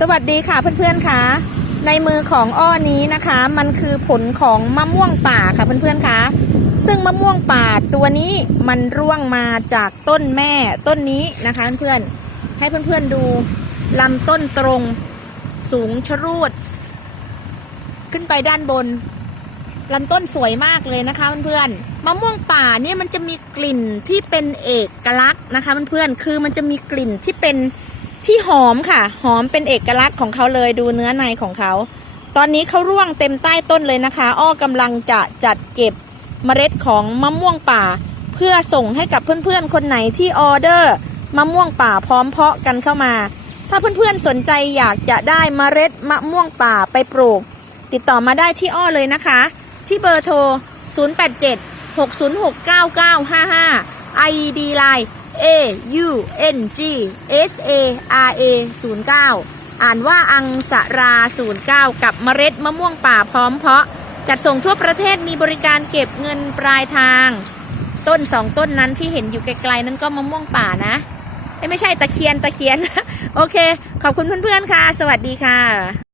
สวัสดีค่ะเพื่อนๆค่ะ ในมือของอ้อนี้นะคะ มันคือผลของมะม่วงป่าค่ะเพื่อนๆค่ะ ซึ่งมะม่วงป่าตัวนี้มันร่วงมาจากต้นแม่ต้นนี้นะคะเพื่อนๆให้เพื่อนๆดูลำต้นตรงสูงชรูด ขึ้นไปด้านบนลำต้นสวยมากเลยนะคะเพื่อนๆมะม่วงป่าเนี่ยมันจะมีกลิ่นที่เป็นเอกลักษณ์นะคะเพื่อนๆคือมันจะมีกลิ่นที่เป็น ที่หอมค่ะ หอมเป็นเอกลักษณ์ของเขาเลยดูเนื้อในของเขา ตอนนี้เขาร่วงเต็มใต้ต้นเลยนะคะ อ้อกำลังจะจัดเก็บเมล็ดของมะม่วงป่า เพื่อส่งให้กับเพื่อนๆ คนไหนที่ออเดอร์มะม่วงป่าพร้อมเพาะกันเข้ามา ถ้าเพื่อนๆสนใจอยากจะได้เมล็ดมะม่วงป่าไปปลูก ติดต่อมาได้ที่อ้อเลยนะคะ ที่เบอร์โทร 087 606 9955 ID Line A U N G S A R A 09 อ่านว่าอังสรา 09 กับเมล็ดมะม่วงป่าพร้อมเพาะ จัดส่งทั่วประเทศมีบริการเก็บเงินปลายทาง ต้นสองต้นนั้นที่เห็นอยู่ไกลๆนั้นก็มะม่วงป่านะไม่ใช่ตะเคียนตะเคียน โอเค ขอบคุณเพื่อนๆค่ะ สวัสดีค่ะ